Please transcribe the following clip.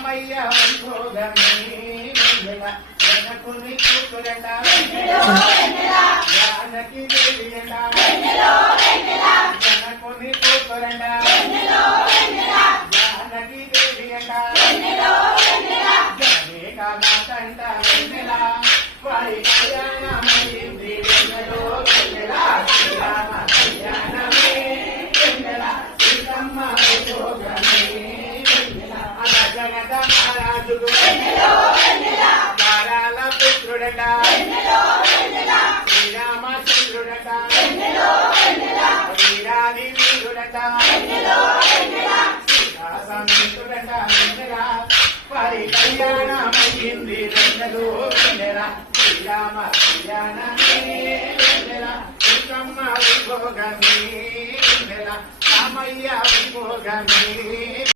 రామయ్య వైభోగమే జనకుని కూతురట జానకి దేవి జనకుని కూతురట జానకి దేవి జనే కాదంట వెన్నెల వారి కళ్యాణమైంది వెన్నెలో వెన్నెల శ్రీరామ కళ్యాణమే వెన్నెల సీతమ్మ వైభోగమే జగత మహారాజుకు వారాల పుత్రుడట శ్రీరామచంద్రుడట వీరాది వీరుడట సీతా సమేతుడట వారి కళ్యాణమయ్యింది వెన్నెలు వెన్నెల శ్రీరామ కళ్యాణమే వెన్నెల సీతమ్మ వైభోగమే వెన్నెల రామయ్య వైభోగమే